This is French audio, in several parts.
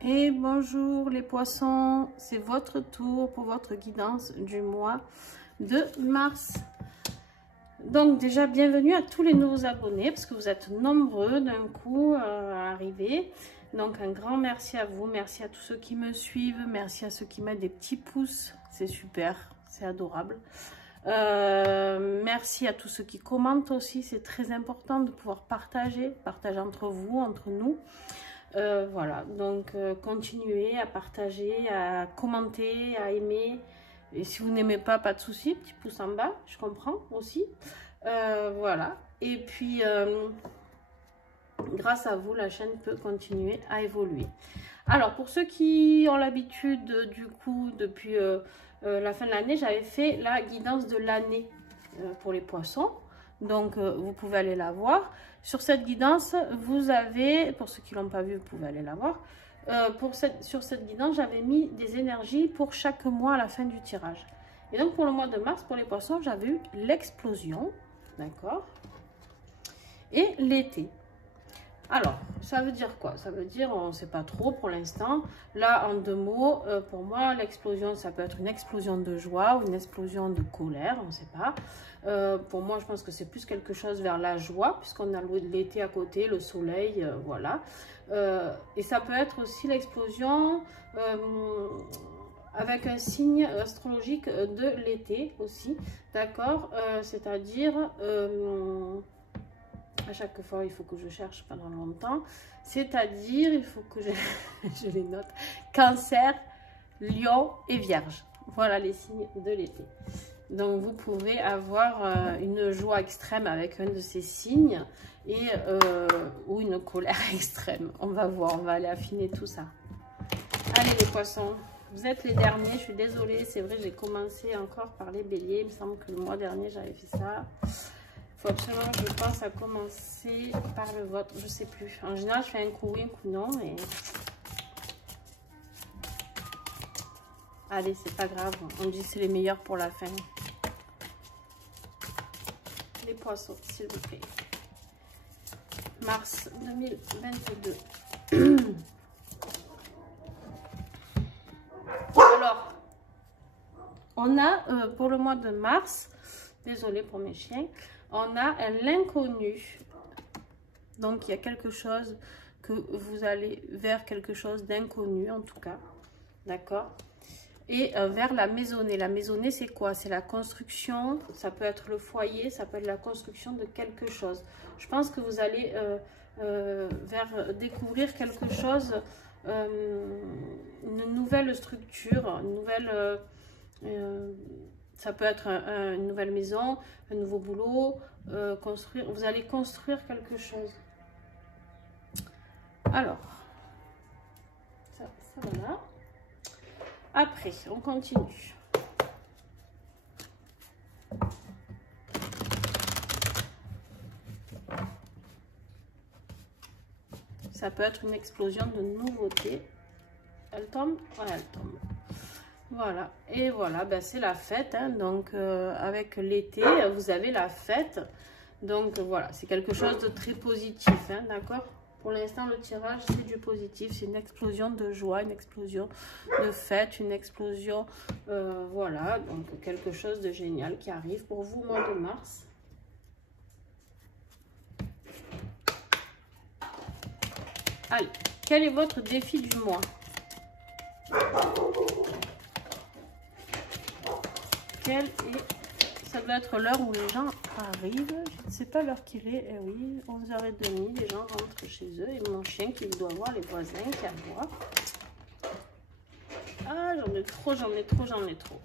Et bonjour les poissons, c'est votre tour pour votre guidance du mois de mars. Donc déjà bienvenue à tous les nouveaux abonnés parce que vous êtes nombreux d'un coup à arriver. Donc un grand merci à vous, merci à tous ceux qui me suivent, merci à ceux qui mettent des petits pouces, c'est super, c'est adorable. Merci à tous ceux qui commentent aussi, c'est très important de pouvoir partager entre vous, entre nous. Voilà, donc continuez à partager, à commenter, à aimer. Et si vous n'aimez pas, pas de souci, petit pouce en bas, je comprends aussi. Voilà, et puis grâce à vous, la chaîne peut continuer à évoluer. Alors, pour ceux qui ont l'habitude, du coup, depuis la fin de l'année, j'avais fait la guidance de l'année pour les poissons. Donc, vous pouvez aller la voir. Sur cette guidance, vous avez, pour ceux qui ne l'ont pas vu, vous pouvez aller la voir. Sur cette guidance, j'avais mis des énergies pour chaque mois à la fin du tirage. Et donc, pour le mois de mars, pour les poissons, j'avais eu l'explosion, d'accord, et l'été. Alors, ça veut dire quoi? Ça veut dire, on ne sait pas trop pour l'instant. Là, en deux mots, pour moi, l'explosion, ça peut être une explosion de joie ou une explosion de colère, on ne sait pas. Pour moi, je pense que c'est plus quelque chose vers la joie, puisqu'on a l'été à côté, le soleil, voilà. Et ça peut être aussi l'explosion avec un signe astrologique de l'été aussi, d'accord? C'est-à-dire... à chaque fois, il faut que je cherche pendant longtemps. C'est-à-dire, il faut que je les note. Cancer, Lion et Vierge. Voilà les signes de l'été. Donc, vous pouvez avoir une joie extrême avec un de ces signes et, ou une colère extrême. On va voir, on va aller affiner tout ça. Allez les poissons, vous êtes les derniers. Je suis désolée, c'est vrai, j'ai commencé encore par les béliers. Il me semble que le mois dernier, j'avais fait ça. Il faut absolument que je pense à commencer par le vôtre. Je sais plus. En général, je fais un coup oui, un coup non. Et... allez, c'est pas grave. On dit c'est les meilleurs pour la fin. Les poissons, s'il vous plaît. Mars 2022. Alors, on a pour le mois de mars, désolée pour mes chiens, on a l'inconnu. Donc, il y a quelque chose que vous allez vers quelque chose d'inconnu, en tout cas. D'accord? Et vers la maisonnée. La maisonnée, c'est quoi? C'est la construction. Ça peut être le foyer. Ça peut être la construction de quelque chose. Je pense que vous allez vers découvrir quelque chose, une nouvelle structure, une nouvelle... ça peut être une nouvelle maison, un nouveau boulot, construire. Vous allez construire quelque chose. Alors, ça voilà. Après, on continue. Ça peut être une explosion de nouveautés. Elle tombe? Ouais, elle tombe. Voilà, et voilà, ben c'est la fête, hein. Donc avec l'été, vous avez la fête, donc voilà, c'est quelque chose de très positif, hein, d'accord? Pour l'instant, le tirage, c'est du positif, c'est une explosion de joie, une explosion de fête, une explosion, voilà, donc quelque chose de génial qui arrive pour vous, mois de mars. Allez, quel est votre défi du mois? Ça doit être l'heure où les gens arrivent. Je ne sais pas l'heure qu'il est. Eh oui, 11h30, les gens rentrent chez eux. Et mon chien qui doit voir les voisins qui aboient. Ah, j'en ai trop, j'en ai trop, j'en ai trop.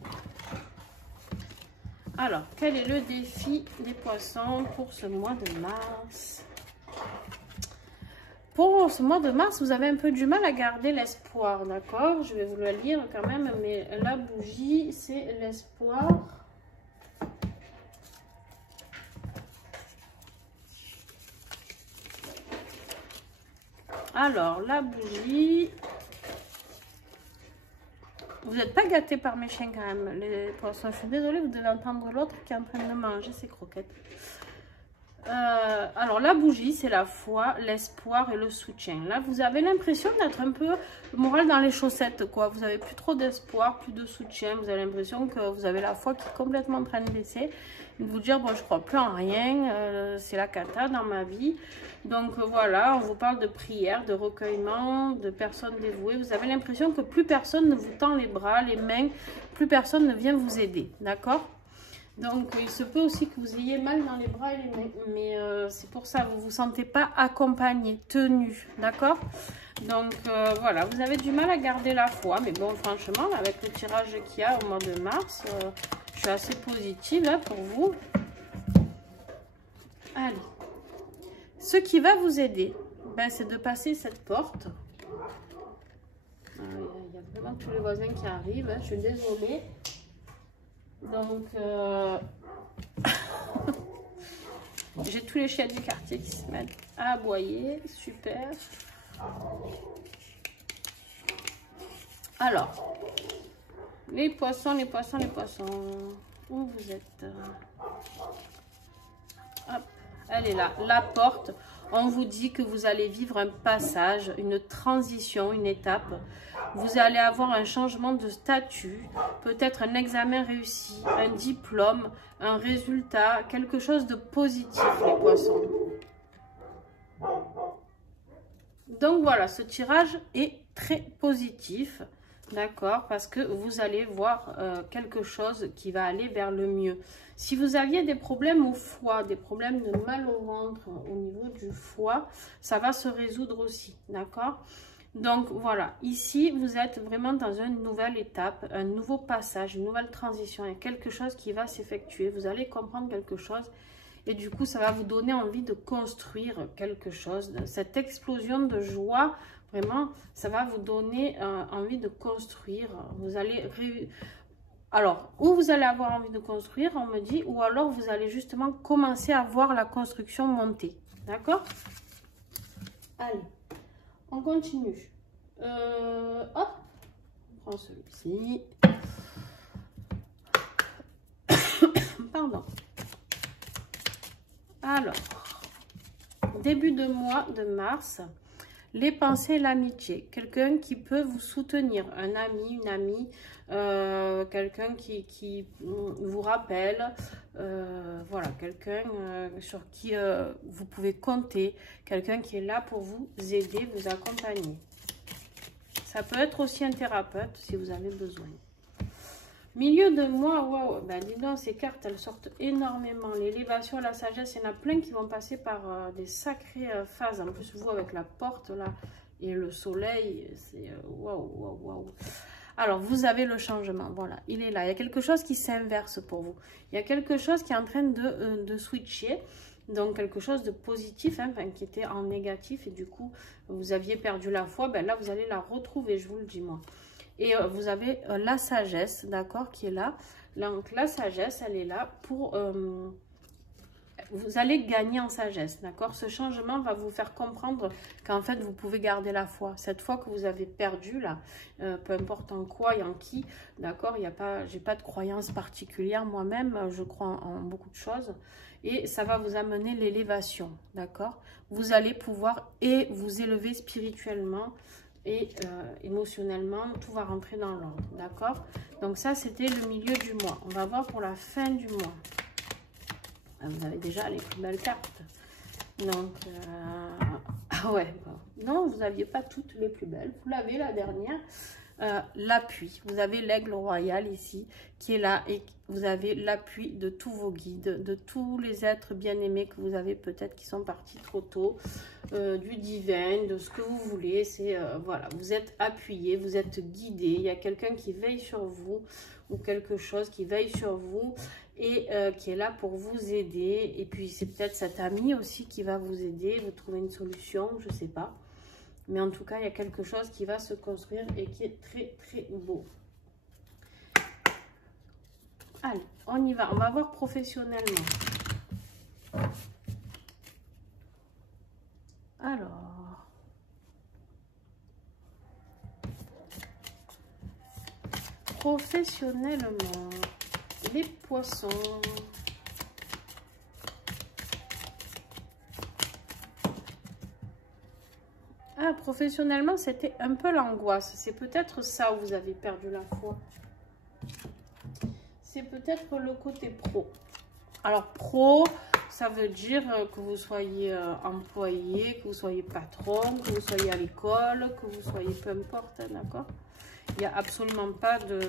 Alors, quel est le défi des poissons pour ce mois de mars? Pour ce mois de mars, vous avez un peu du mal à garder l'espoir, d'accord? Je vais vous le lire quand même, mais la bougie, c'est l'espoir. Alors, la bougie... Vous n'êtes pas gâtés par mes chiens quand même, les poissons. Je suis désolée, vous devez entendre l'autre qui est en train de manger ses croquettes. Alors la bougie, c'est la foi, l'espoir et le soutien. Là, vous avez l'impression d'être un peu moral dans les chaussettes, quoi. Vous avez plus trop d'espoir, plus de soutien. Vous avez l'impression que vous avez la foi qui est complètement en train de baisser. De vous dire, bon, je crois plus en rien, c'est la cata dans ma vie. Donc voilà, on vous parle de prière, de recueillement, de personnes dévouées. Vous avez l'impression que plus personne ne vous tend les bras, les mains, plus personne ne vient vous aider, d'accord? Donc, il se peut aussi que vous ayez mal dans les bras et les mains, mais c'est pour ça, vous ne vous sentez pas accompagné, tenu, d'accord? Donc, voilà, vous avez du mal à garder la foi, mais bon, franchement, avec le tirage qu'il y a au mois de mars, je suis assez positive hein, pour vous. Allez, ce qui va vous aider, ben, c'est de passer cette porte. Il y a vraiment tous les voisins qui arrivent, hein, je suis désolée. Donc, j'ai tous les chiens du quartier qui se mettent à aboyer. Super. Alors, les poissons, les poissons, les poissons. Où vous êtes? Hop, elle est là. La porte. On vous dit que vous allez vivre un passage, une transition, une étape. Vous allez avoir un changement de statut, peut-être un examen réussi, un diplôme, un résultat, quelque chose de positif, les poissons. Donc voilà, ce tirage est très positif, d'accord, parce que vous allez voir quelque chose qui va aller vers le mieux. Si vous aviez des problèmes au foie, des problèmes de mal au ventre au niveau du foie, ça va se résoudre aussi, d'accord? Donc voilà, ici vous êtes vraiment dans une nouvelle étape, un nouveau passage, une nouvelle transition. Il y a quelque chose qui va s'effectuer, vous allez comprendre quelque chose et du coup ça va vous donner envie de construire quelque chose. Cette explosion de joie, vraiment, ça va vous donner envie de construire. Vous allez... Alors, ou vous allez avoir envie de construire, on me dit, ou alors vous allez justement commencer à voir la construction monter. D'accord? Allez. On continue. Hop, on prend celui-ci. Pardon. Alors, début de mois de mars, les pensées et l'amitié. Quelqu'un qui peut vous soutenir, un ami, une amie, quelqu'un qui vous rappelle, voilà, quelqu'un sur qui vous pouvez compter, quelqu'un qui est là pour vous aider, vous accompagner. Ça peut être aussi un thérapeute si vous avez besoin. Milieu de mois, waouh, ben dis donc, ces cartes, elles sortent énormément. L'élévation, la sagesse, il y en a plein qui vont passer par des sacrées phases. En plus, vous, avec la porte, là, et le soleil, c'est waouh, waouh, waouh. Alors, vous avez le changement, voilà, il est là. Il y a quelque chose qui s'inverse pour vous. Il y a quelque chose qui est en train de switcher. Donc, quelque chose de positif, hein, enfin, qui était en négatif. Et du coup, vous aviez perdu la foi. Ben là, vous allez la retrouver, je vous le dis, moi. Et vous avez la sagesse, d'accord, qui est là. Donc, la sagesse, elle est là pour... vous allez gagner en sagesse, d'accord? Ce changement va vous faire comprendre qu'en fait, vous pouvez garder la foi. Cette foi que vous avez perdue, là, peu importe en quoi et en qui, d'accord? J'ai pas de croyance particulière moi-même, je crois en beaucoup de choses. Et ça va vous amener l'élévation, d'accord? Vous allez pouvoir vous élever spirituellement, et émotionnellement, tout va rentrer dans l'ordre, d'accord? Donc ça, c'était le milieu du mois. On va voir pour la fin du mois. Vous avez déjà les plus belles cartes. Donc, ah ouais, bon. Non, vous n'aviez pas toutes les plus belles. Vous l'avez, la dernière. L'appui. Vous avez l'aigle royal ici qui est là et vous avez l'appui de tous vos guides, de tous les êtres bien-aimés que vous avez peut-être qui sont partis trop tôt, du divin, de ce que vous voulez. C'est voilà, vous êtes appuyé, vous êtes guidé. Il y a quelqu'un qui veille sur vous ou quelque chose qui veille sur vous et qui est là pour vous aider. Et puis c'est peut-être cet ami aussi qui va vous aider, vous trouver une solution, je ne sais pas. Mais en tout cas, il y a quelque chose qui va se construire et qui est très, très beau. Allez, on y va. On va voir professionnellement. Alors. Professionnellement. Les poissons. professionnellement, c'était un peu l'angoisse. C'est peut-être ça où vous avez perdu la foi. C'est peut-être le côté pro. Alors, pro, ça veut dire que vous soyez employé, que vous soyez patron, que vous soyez à l'école, que vous soyez peu importe, hein, d'accord? Il n'y a absolument pas de...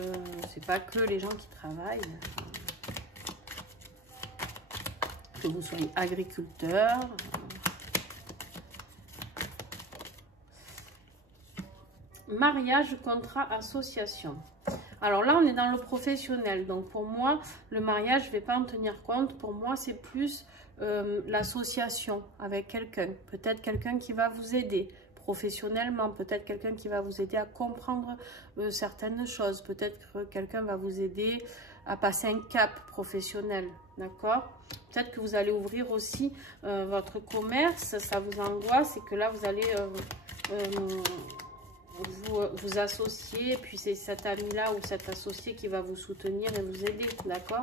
C'est pas que les gens qui travaillent. Que vous soyez agriculteur. Mariage, contrat, association. Alors là, on est dans le professionnel. Donc pour moi, le mariage, je ne vais pas en tenir compte. Pour moi, c'est plus l'association avec quelqu'un. Peut-être quelqu'un qui va vous aider professionnellement. Peut-être quelqu'un qui va vous aider à comprendre certaines choses. Peut-être que quelqu'un va vous aider à passer un cap professionnel. D'accord? Peut-être que vous allez ouvrir aussi votre commerce. Ça vous angoisse et que là, vous allez... vous associer, et puis c'est cet ami-là ou cet associé qui va vous soutenir et vous aider, d'accord?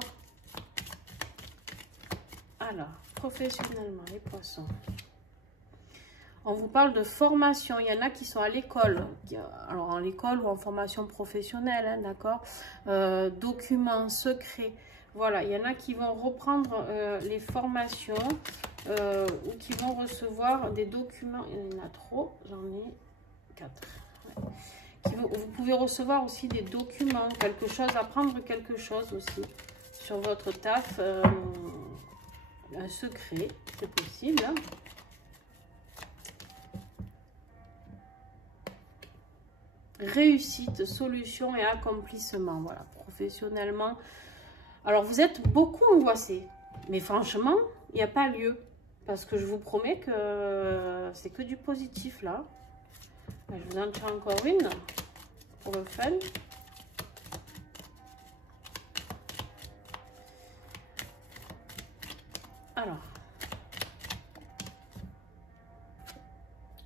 Alors, professionnellement, les poissons. On vous parle de formation. Il y en a qui sont à l'école. Alors, en l'école ou en formation professionnelle, hein, d'accord? Documents, secrets. Voilà, il y en a qui vont reprendre les formations ou qui vont recevoir des documents. Il y en a trop, j'en ai 4. Vous pouvez recevoir aussi des documents, quelque chose, apprendre quelque chose aussi sur votre taf, un secret, c'est possible. Hein. Réussite, solution et accomplissement, voilà, professionnellement. Alors, vous êtes beaucoup angoissé, mais franchement, il n'y a pas lieu, parce que je vous promets que c'est que du positif, là. Je vous en tire encore une pour le fun. Alors,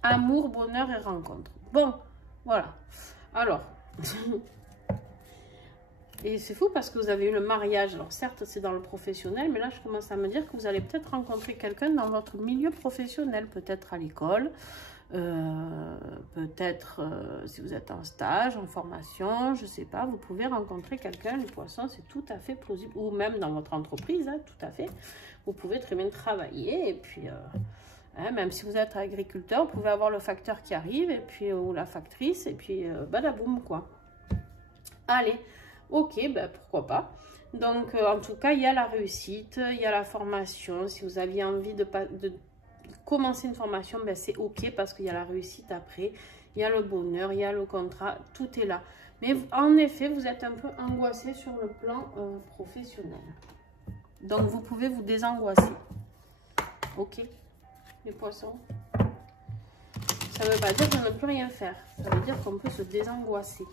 amour, bonheur et rencontre. Bon, voilà. Alors, et c'est fou parce que vous avez eu le mariage. Alors certes, c'est dans le professionnel, mais là, je commence à me dire que vous allez peut-être rencontrer quelqu'un dans votre milieu professionnel, peut-être à l'école. Peut-être si vous êtes en stage, en formation, je sais pas, vous pouvez rencontrer quelqu'un, les poissons, c'est tout à fait plausible, ou même dans votre entreprise, hein, tout à fait, vous pouvez très bien travailler, et puis hein, même si vous êtes agriculteur, vous pouvez avoir le facteur qui arrive, et puis ou la factrice, et puis badaboum quoi. Allez, ok, ben pourquoi pas. Donc en tout cas, il y a la réussite, il y a la formation, si vous aviez envie de commencer une formation, ben c'est ok parce qu'il y a la réussite après, il y a le bonheur, il y a le contrat, tout est là. Mais en effet, vous êtes un peu angoissé sur le plan professionnel. Donc, vous pouvez vous désangoisser. Ok, les poissons. Ça ne veut pas dire qu'on ne peut rien faire. Ça veut dire qu'on peut se désangoisser.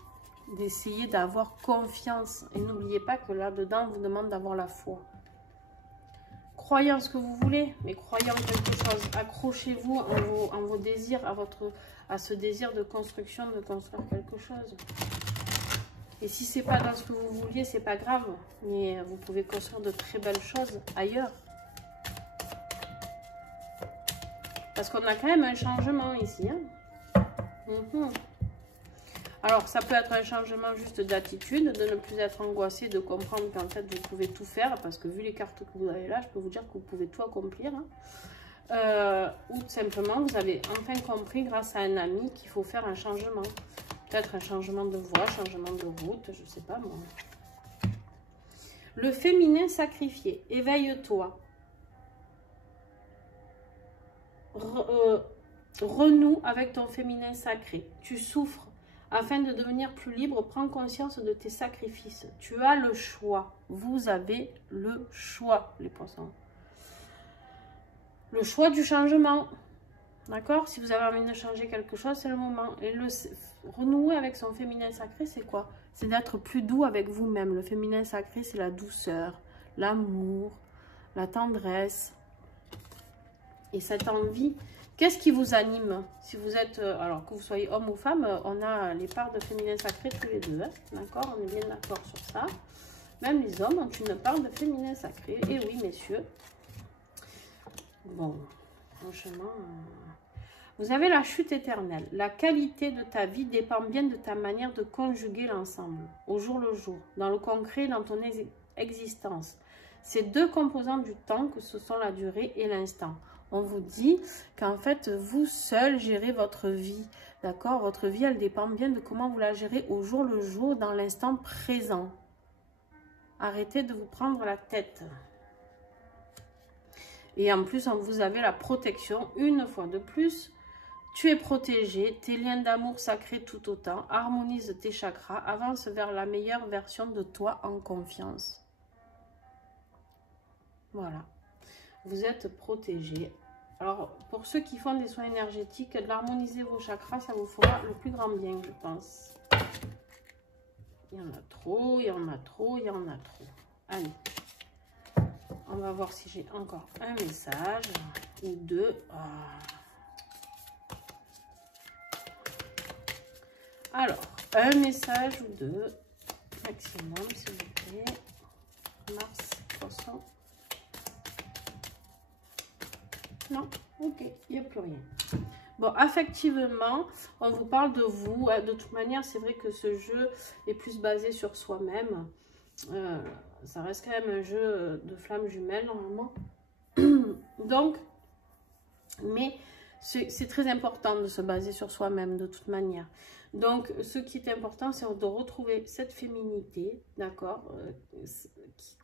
D'essayer d'avoir confiance. Et n'oubliez pas que là-dedans, on vous demande d'avoir la foi. Croyez en ce que vous voulez, mais croyez en quelque chose. Accrochez-vous en vos désirs, à ce désir de construction, de construire quelque chose. Et si c'est pas dans ce que vous vouliez, c'est pas grave. Mais vous pouvez construire de très belles choses ailleurs. Parce qu'on a quand même un changement ici. Hein. Alors, ça peut être un changement juste d'attitude, de ne plus être angoissé, de comprendre qu'en fait, vous pouvez tout faire. Parce que vu les cartes que vous avez là, je peux vous dire que vous pouvez tout accomplir. Hein. Ou tout simplement, vous avez enfin compris grâce à un ami qu'il faut faire un changement. Peut-être un changement de voie, changement de route, je ne sais pas moi. Le féminin sacrifié. Éveille-toi. Renoue avec ton féminin sacré. Tu souffres. Afin de devenir plus libre, prends conscience de tes sacrifices. Tu as le choix. Vous avez le choix, les poissons. Le choix du changement. D'accord? Si vous avez envie de changer quelque chose, c'est le moment. Et renouer avec son féminin sacré, c'est quoi? C'est d'être plus doux avec vous-même. Le féminin sacré, c'est la douceur, l'amour, la tendresse. Et cette envie... Qu'est-ce qui vous anime? Si vous êtes, alors que vous soyez homme ou femme, on a les parts de féminin sacré tous les deux. Hein, d'accord? On est bien d'accord sur ça. Même les hommes ont une part de féminin sacré. Et oui, messieurs. Bon, franchement... Vous avez la chute éternelle. La qualité de ta vie dépend bien de ta manière de conjuguer l'ensemble, au jour le jour, dans le concret, dans ton existence. Ces deux composantes du temps que ce sont la durée et l'instant. On vous dit qu'en fait, vous seul gérez votre vie. D'accord? Votre vie, elle dépend bien de comment vous la gérez au jour le jour, dans l'instant présent. Arrêtez de vous prendre la tête. Et en plus, vous avez la protection, une fois de plus. Tu es protégé, tes liens d'amour sacrés tout autant. Harmonise tes chakras, avance vers la meilleure version de toi en confiance. Voilà. Vous êtes protégé. Alors, pour ceux qui font des soins énergétiques, d'harmoniser vos chakras, ça vous fera le plus grand bien, je pense. Il y en a trop, il y en a trop, il y en a trop. Allez. On va voir si j'ai encore un message ou deux. Alors, un message ou deux maximum, s'il vous plaît. Mars, Poisson. Non, ok, il n'y a plus rien. Bon, affectivement, on vous parle de vous. De toute manière, c'est vrai que ce jeu est plus basé sur soi-même. Ça reste quand même un jeu de flammes jumelles, normalement. Donc, mais c'est très important de se baser sur soi-même, de toute manière. Donc, ce qui est important, c'est de retrouver cette féminité, d'accord,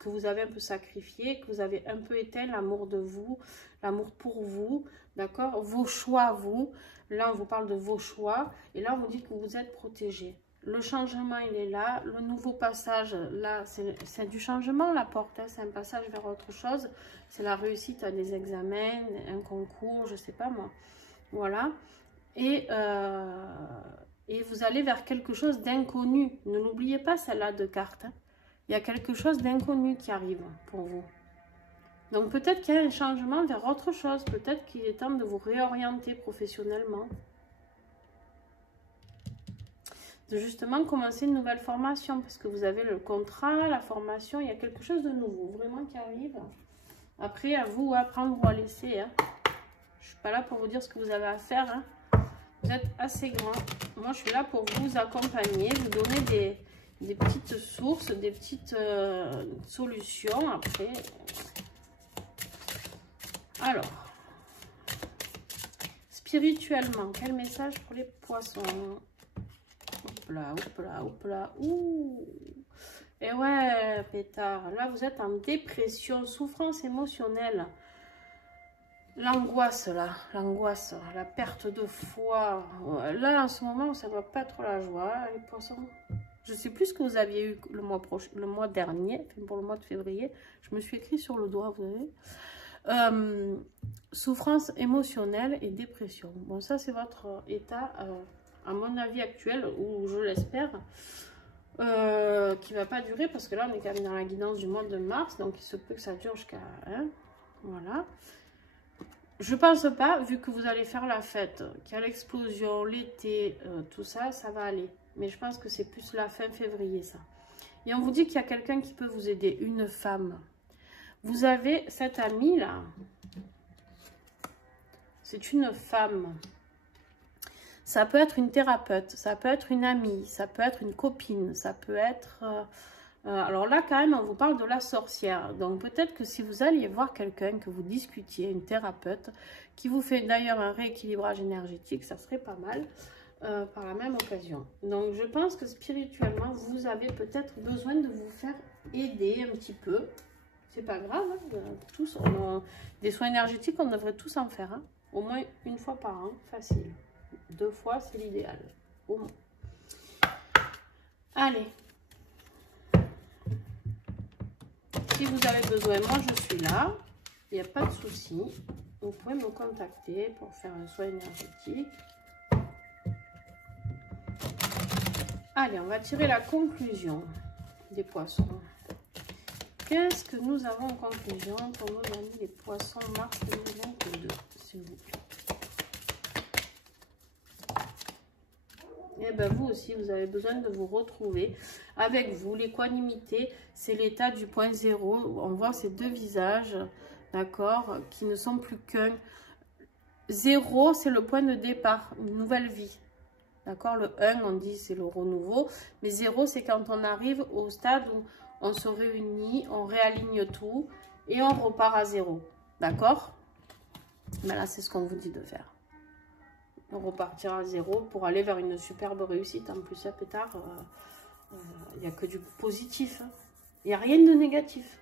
que vous avez un peu sacrifié, que vous avez un peu éteint, l'amour de vous, l'amour pour vous, d'accord, vos choix, vous. Là, on vous parle de vos choix, et là, on vous dit que vous êtes protégé. Le changement, il est là. Le nouveau passage, là, c'est du changement, la porte. Hein, c'est un passage vers autre chose. C'est la réussite à des examens, un concours, je sais pas moi. Voilà. Et vous allez vers quelque chose d'inconnu. Ne l'oubliez pas, celle-là de cartes. Hein. Il y a quelque chose d'inconnu qui arrive pour vous. Donc, peut-être qu'il y a un changement vers autre chose. Peut-être qu'il est temps de vous réorienter professionnellement. De justement commencer une nouvelle formation. Parce que vous avez le contrat, la formation. Il y a quelque chose de nouveau, vraiment, qui arrive. Après, à vous, à prendre ou à laisser. Hein. Je ne suis pas là pour vous dire ce que vous avez à faire. Hein. Vous êtes assez grand. Moi, je suis là pour vous accompagner, vous donner des petites sources, des petites solutions. Après, alors, spirituellement, quel message pour les poissons? Hop là, hop là, hop là. Ouh. Et ouais, pétard. Là, vous êtes en dépression, souffrance émotionnelle. L'angoisse, là, l'angoisse, la perte de foi. Là, en ce moment, ça ne doit pas être la joie, les poissons. Je ne sais plus ce que vous aviez eu le mois dernier, pour le mois de février. Je me suis écrit sur le doigt, vous savez. Souffrance émotionnelle et dépression. Bon, ça, c'est votre état, à mon avis actuel, ou je l'espère, qui ne va pas durer, parce que là, on est quand même dans la guidance du mois de mars, donc il se peut que ça dure jusqu'à... Hein, voilà. Je pense pas, vu que vous allez faire la fête, qu'il y a l'explosion, l'été, tout ça, ça va aller. Mais je pense que c'est plus la fin février, ça. Et on vous dit qu'il y a quelqu'un qui peut vous aider, une femme. Vous avez cette amie, là. C'est une femme. Ça peut être une thérapeute, ça peut être une amie, ça peut être une copine, ça peut être... alors là, quand même, on vous parle de la sorcière. Donc, peut-être que si vous alliez voir quelqu'un, que vous discutiez, une thérapeute, qui vous fait d'ailleurs un rééquilibrage énergétique, ça serait pas mal par la même occasion. Donc, je pense que spirituellement, vous avez peut-être besoin de vous faire aider un petit peu. C'est pas grave, hein, tous, des soins énergétiques, on devrait tous en faire. Hein, au moins une fois par an, facile. 2 fois, c'est l'idéal. Au moins. Allez. Si vous avez besoin, moi je suis là, il n'y a pas de souci. Vous pouvez me contacter pour faire un soin énergétique. Allez, on va tirer la conclusion des poissons. Qu'est-ce que nous avons en conclusion pour nos amis les poissons mars 2022, s'il vous plaît? Et bien vous aussi, vous avez besoin de vous retrouver avec vous. L'équanimité, c'est l'état du point zéro. On voit ces deux visages, d'accord, qui ne sont plus qu'un. 0, c'est le point de départ, une nouvelle vie. D'accord? Le 1, on dit c'est le renouveau. Mais 0, c'est quand on arrive au stade où on se réunit, on réaligne tout et on repart à 0. D'accord? Mais là, c'est ce qu'on vous dit de faire. On repartira à 0 pour aller vers une superbe réussite. En plus, à pétard, il n'y a que du positif. Il n'y a rien de négatif.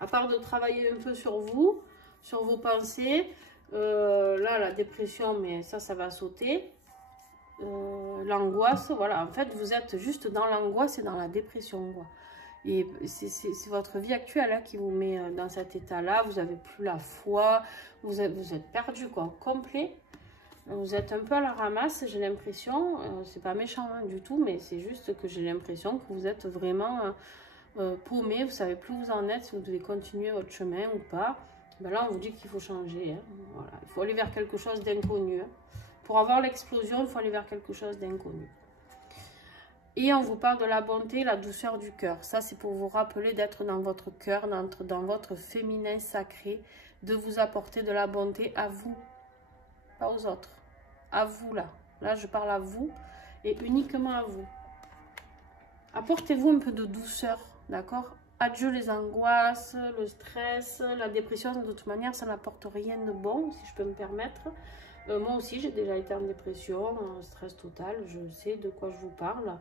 À part de travailler un peu sur vous, sur vos pensées. Là, la dépression, mais ça va sauter. L'angoisse, voilà. En fait, vous êtes juste dans l'angoisse et dans la dépression, quoi. Et c'est votre vie actuelle hein, qui vous met dans cet état-là. Vous n'avez plus la foi. Vous êtes perdu, quoi. Complet. Vous êtes un peu à la ramasse, j'ai l'impression. C'est pas méchant hein, du tout, mais c'est juste que j'ai l'impression que vous êtes vraiment paumé. Vous savez plus où vous en êtes, si vous devez continuer votre chemin ou pas. Ben là, on vous dit qu'il faut changer. Hein. Voilà. Il faut aller vers quelque chose d'inconnu. Hein. Pour avoir l'explosion, il faut aller vers quelque chose d'inconnu. Et on vous parle de la bonté, la douceur du cœur. Ça, c'est pour vous rappeler d'être dans votre cœur, dans votre féminin sacré, de vous apporter de la bonté à vous, pas aux autres. À vous, là. Là, je parle à vous et uniquement à vous. Apportez-vous un peu de douceur, d'accord? Adieu les angoisses, le stress, la dépression. De toute manière, ça n'apporte rien de bon, si je peux me permettre. Moi aussi, j'ai déjà été en dépression, en stress total. Je sais de quoi je vous parle.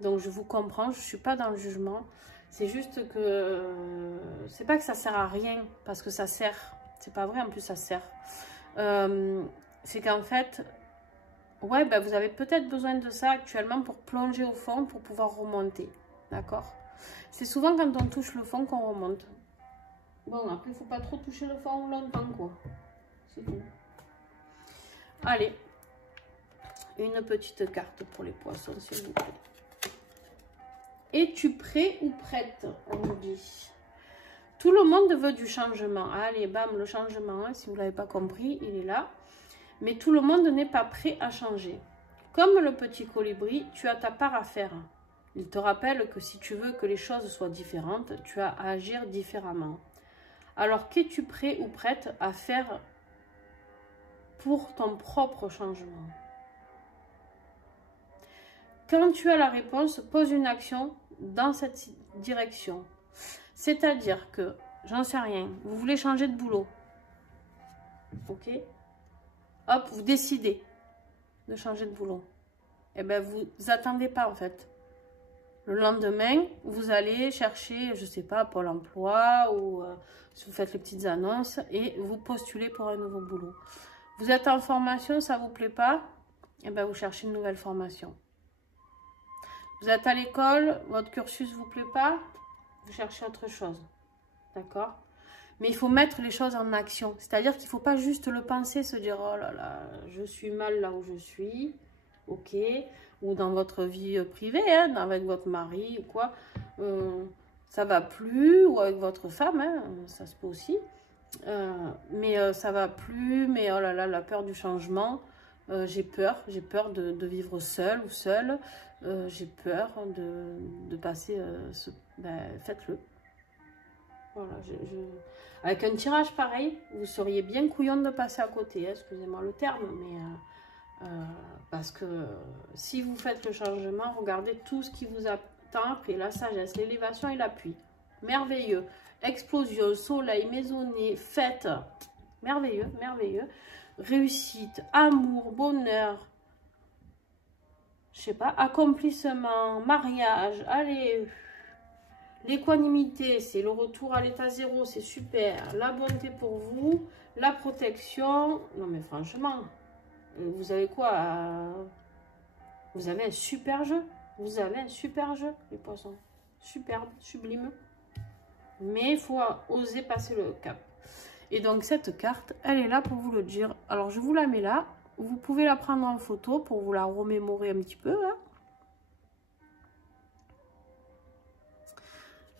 Donc, je vous comprends. Je ne suis pas dans le jugement. C'est juste que... c'est pas que ça sert à rien, parce que ça sert. C'est pas vrai, en plus, ça sert. C'est qu'en fait... ouais, ben vous avez peut-être besoin de ça actuellement pour plonger au fond, pour pouvoir remonter. D'accord? C'est souvent quand on touche le fond qu'on remonte. Bon, après, il ne faut pas trop toucher le fond longtemps, quoi. C'est tout. Allez, une petite carte pour les poissons, s'il vous plaît. Es-tu prêt ou prête? On nous dit. Tout le monde veut du changement. Allez, bam, le changement, hein, si vous ne l'avez pas compris, il est là. Mais tout le monde n'est pas prêt à changer. Comme le petit colibri, tu as ta part à faire. Il te rappelle que si tu veux que les choses soient différentes, tu as à agir différemment. Alors, qu'es-tu prêt ou prête à faire pour ton propre changement? Quand tu as la réponse, pose une action dans cette direction. C'est-à-dire que, j'en sais rien, vous voulez changer de boulot. Ok? Hop, vous décidez de changer de boulot. Eh bien, vous attendez pas en fait. Le lendemain, vous allez chercher, je sais pas, Pôle emploi ou si vous faites les petites annonces et vous postulez pour un nouveau boulot. Vous êtes en formation, ça vous plaît pas? Eh bien, vous cherchez une nouvelle formation. Vous êtes à l'école, votre cursus vous plaît pas? Vous cherchez autre chose. D'accord? Mais il faut mettre les choses en action. C'est-à-dire qu'il ne faut pas juste le penser, se dire « Oh là là, je suis mal là où je suis. » Ok. Ou dans votre vie privée, hein, avec votre mari ou quoi. Ça va plus. Ou avec votre femme, hein, ça se peut aussi. Mais ça va plus. Mais oh là là, la peur du changement. J'ai peur de vivre seule ou seule. J'ai peur de passer ben, faites-le. Voilà, avec un tirage pareil, vous seriez bien couillon de passer à côté, hein, excusez-moi le terme, mais parce que si vous faites le changement, regardez tout ce qui vous attend après, la sagesse, l'élévation et l'appui. Merveilleux. Explosion, soleil, maisonnée, fête. Merveilleux, merveilleux. Réussite, amour, bonheur. Je sais pas, accomplissement, mariage, allez... L'équanimité, c'est le retour à l'état zéro, c'est super. La bonté pour vous, la protection. Non mais franchement, vous avez quoi? Vous avez un super jeu. Vous avez un super jeu, les poissons. Superbe, sublime. Mais il faut oser passer le cap. Et donc cette carte, elle est là pour vous le dire. Alors je vous la mets là. Vous pouvez la prendre en photo pour vous la remémorer un petit peu. Hein.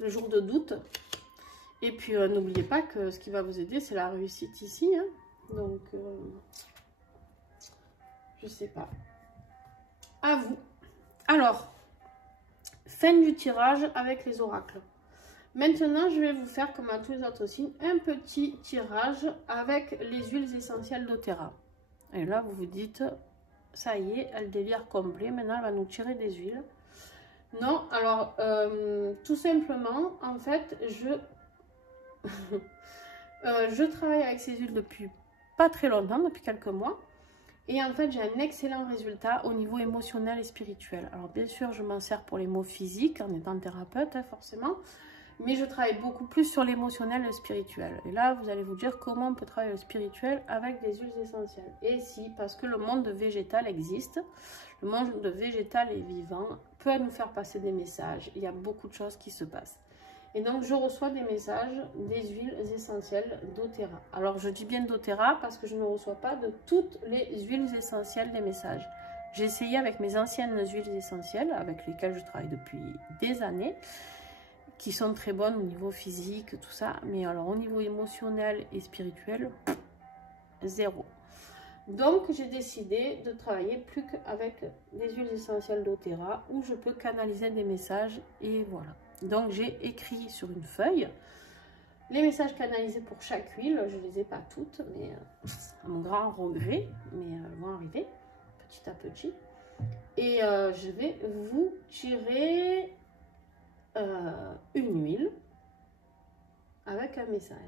Le jour de doute. Et puis, n'oubliez pas que ce qui va vous aider, c'est la réussite ici. Hein. Donc, je sais pas. À vous. Alors, fin du tirage avec les oracles. Maintenant, je vais vous faire, comme à tous les autres signes, un petit tirage avec les huiles essentielles d'Oterra. Et là, vous vous dites, ça y est, elle délire complet. Maintenant, elle va nous tirer des huiles. Non, alors, tout simplement, en fait, je travaille avec ces huiles depuis pas très longtemps, depuis quelques mois. Et en fait, j'ai un excellent résultat au niveau émotionnel et spirituel. Alors, bien sûr, je m'en sers pour les maux physiques, en étant thérapeute, hein, forcément. Mais je travaille beaucoup plus sur l'émotionnel et le spirituel. Et là, vous allez vous dire comment on peut travailler le spirituel avec des huiles essentielles. Et si, parce que le monde végétal existe, le monde végétal est vivant, peut nous faire passer des messages. Il y a beaucoup de choses qui se passent. Et donc, je reçois des messages des huiles essentielles d'Oterra. Alors, je dis bien d'Oterra parce que je ne reçois pas de toutes les huiles essentielles des messages. J'ai essayé avec mes anciennes huiles essentielles, avec lesquelles je travaille depuis des années, qui sont très bonnes au niveau physique, tout ça. Mais alors, au niveau émotionnel et spirituel, zéro. Donc, j'ai décidé de travailler plus qu'avec des huiles essentielles d'Oterra où je peux canaliser des messages et voilà. Donc, j'ai écrit sur une feuille les messages canalisés pour chaque huile. Je ne les ai pas toutes, mais à mon grand regret, mais elles vont arriver petit à petit. Et je vais vous tirer une huile avec un message.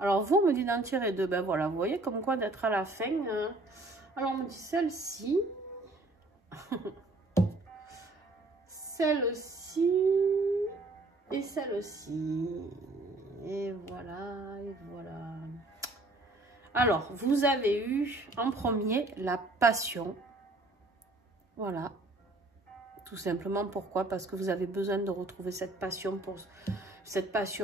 Alors, vous me dites d'en tirer deux. Ben voilà, vous voyez comme quoi d'être à la fin. Alors, on me dit celle-ci. Celle-ci. Et celle-ci. Et voilà, et voilà. Alors, vous avez eu en premier la passion. Voilà. Tout simplement, pourquoi? Parce que vous avez besoin de retrouver cette passion,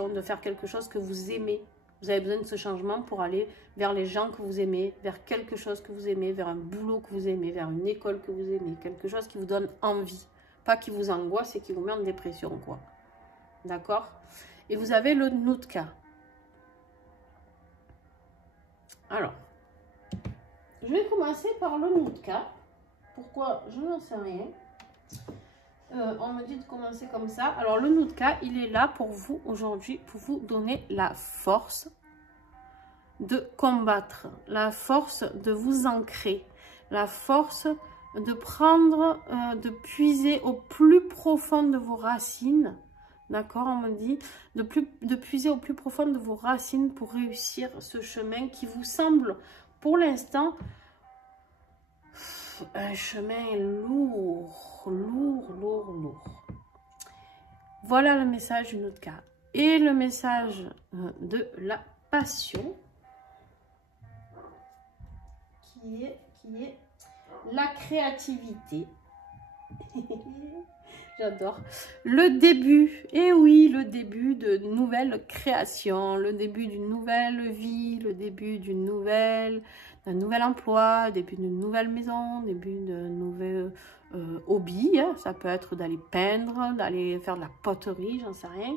de faire quelque chose que vous aimez. Vous avez besoin de ce changement pour aller vers les gens que vous aimez, vers quelque chose que vous aimez, vers un boulot que vous aimez, vers une école que vous aimez, quelque chose qui vous donne envie. Pas qui vous angoisse et qui vous met en dépression, quoi. D'accord? Et vous avez le Nootka. Alors, je vais commencer par le Nootka. Pourquoi? Je n'en sais rien. On me dit de commencer comme ça. Alors, le Nootka, il est là pour vous aujourd'hui, pour vous donner la force de combattre, la force de vous ancrer, la force de prendre, de puiser au plus profond de vos racines. D'accord, on me dit de puiser au plus profond de vos racines pour réussir ce chemin qui vous semble, pour l'instant, un chemin lourd, lourd. Voilà le message du Nootka. Et le message de la passion, qui est la créativité. J'adore. Le début, et oui, le début de nouvelles créations, le début d'une nouvelle vie, le début d'un nouvel emploi, le début d'une nouvelle maison, le début d'un nouvel hobby. Hein. Ça peut être d'aller peindre, d'aller faire de la poterie, j'en sais rien.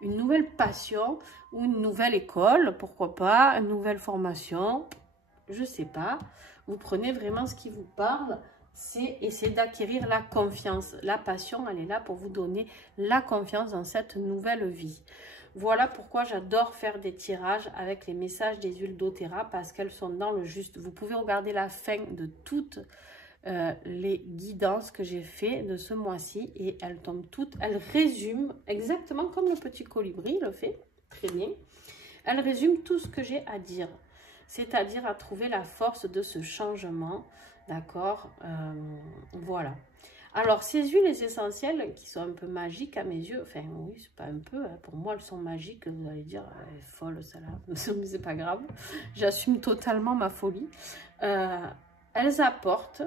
Une nouvelle passion ou une nouvelle école, pourquoi pas, une nouvelle formation, je sais pas. Vous prenez vraiment ce qui vous parle. C'est essayer d'acquérir la confiance. La passion, elle est là pour vous donner la confiance dans cette nouvelle vie. Voilà pourquoi j'adore faire des tirages avec les messages des huiles d'Oterra, parce qu'elles sont dans le juste. Vous pouvez regarder la fin de toutes les guidances que j'ai fait de ce mois-ci et elles tombent toutes. Elles résument exactement comme le petit colibri le fait, très bien. Elles résument tout ce que j'ai à dire, c'est-à-dire à trouver la force de ce changement. D'accord, voilà. Alors, ces huiles essentielles qui sont un peu magiques à mes yeux, enfin oui, c'est pas un peu, hein, pour moi elles sont magiques, vous allez dire, elle est folle celle-là, mais c'est pas grave, j'assume totalement ma folie. Elles apportent,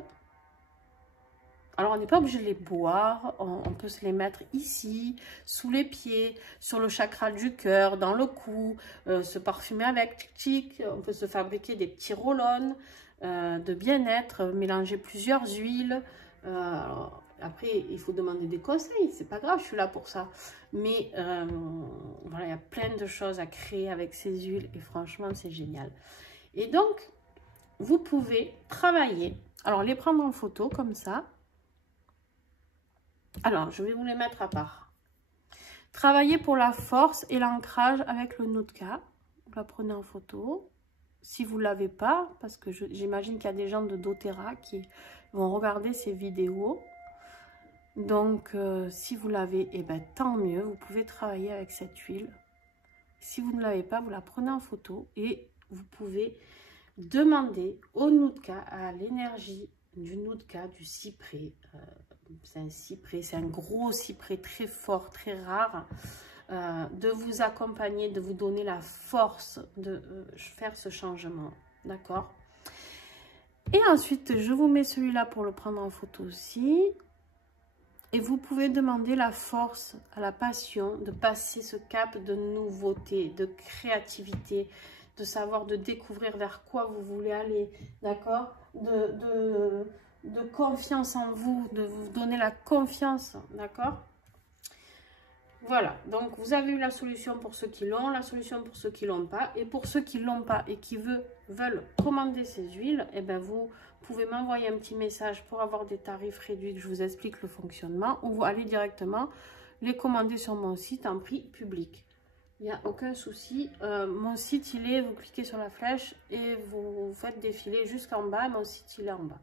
alors on n'est pas obligé de les boire, on peut se les mettre ici, sous les pieds, sur le chakra du cœur, dans le cou, se parfumer avec, on peut se fabriquer des petits roll-on, de bien-être, mélanger plusieurs huiles. Alors, après, il faut demander des conseils, c'est pas grave, je suis là pour ça. Mais voilà, il y a plein de choses à créer avec ces huiles et franchement, c'est génial. Et donc, vous pouvez travailler. Alors, les prendre en photo comme ça. Alors, je vais vous les mettre à part. Travaillez pour la force et l'ancrage avec le Nootka. Vous la prenez en photo. Si vous ne l'avez pas, parce que j'imagine qu'il y a des gens de doTERRA qui vont regarder ces vidéos. Donc, si vous l'avez, eh ben, tant mieux. Vous pouvez travailler avec cette huile. Si vous ne l'avez pas, vous la prenez en photo et vous pouvez demander au Nootka, à l'énergie du Nootka, du cyprès. C'est un cyprès, c'est un gros cyprès très fort, très rare. De vous accompagner, de vous donner la force de faire ce changement. D'accord? Et ensuite, je vous mets celui-là pour le prendre en photo aussi. Et vous pouvez demander la force, à la passion, de passer ce cap de nouveauté, de créativité, de savoir, de découvrir vers quoi vous voulez aller, d'accord, de confiance en vous, de vous donner la confiance, d'accord. Voilà, donc vous avez eu la solution pour ceux qui l'ont, la solution pour ceux qui ne l'ont pas. Et pour ceux qui ne l'ont pas et qui veulent commander ces huiles, eh ben vous pouvez m'envoyer un petit message pour avoir des tarifs réduits, que je vous explique le fonctionnement, ou vous allez directement les commander sur mon site en prix public. Il n'y a aucun souci. Mon site, il est, vous cliquez sur la flèche et vous faites défiler jusqu'en bas. Mon site, il est en bas.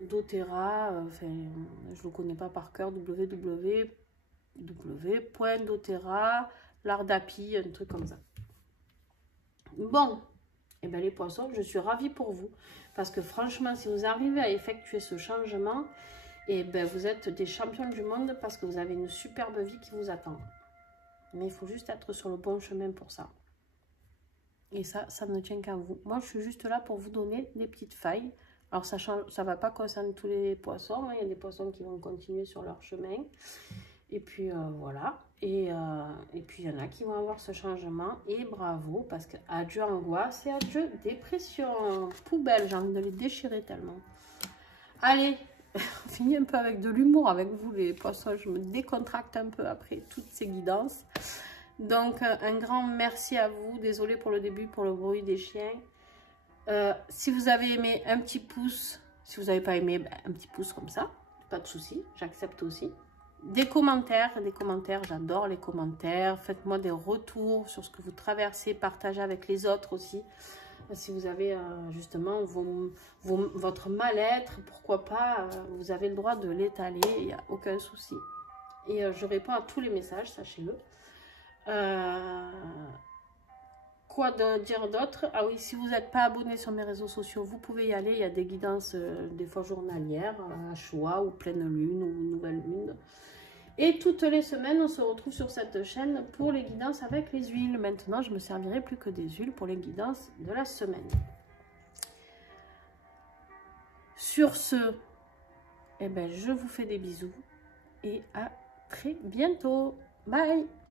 doTERRA, enfin, je ne le connais pas par cœur, www.doTERRA, l'Ardapi, un truc comme ça. Bon, et bien les poissons, je suis ravie pour vous. Parce que franchement, si vous arrivez à effectuer ce changement, et ben vous êtes des champions du monde parce que vous avez une superbe vie qui vous attend. Mais il faut juste être sur le bon chemin pour ça. Et ça ne tient qu'à vous. Moi, je suis juste là pour vous donner des petites failles. Alors, ça ne va pas concerner tous les poissons. Il y a des poissons qui vont continuer sur leur chemin. Et puis, voilà. Et puis, il y en a qui vont avoir ce changement. Et bravo, parce que adieu angoisse et adieu dépression. Poubelle, j'ai envie de les déchirer tellement. Allez, on finit un peu avec de l'humour avec vous, les poissons. Je me décontracte un peu après toutes ces guidances. Donc, un grand merci à vous. Désolée pour le début, pour le bruit des chiens. Si vous avez aimé, un petit pouce. Si vous n'avez pas aimé, ben, un petit pouce comme ça. Pas de souci, j'accepte aussi. Des commentaires, j'adore les commentaires. Faites-moi des retours sur ce que vous traversez. Partagez avec les autres aussi. Si vous avez justement votre mal-être, pourquoi pas, vous avez le droit de l'étaler, il n'y a aucun souci. Et je réponds à tous les messages, sachez-le. Quoi dire d'autre? Ah oui, si vous n'êtes pas abonné sur mes réseaux sociaux, vous pouvez y aller. Il y a des guidances, des fois journalières, à choix, ou pleine lune, ou nouvelle lune. Et toutes les semaines, on se retrouve sur cette chaîne pour les guidances avec les huiles. Maintenant, je ne me servirai plus que des huiles pour les guidances de la semaine. Sur ce, eh ben, je vous fais des bisous et à très bientôt. Bye!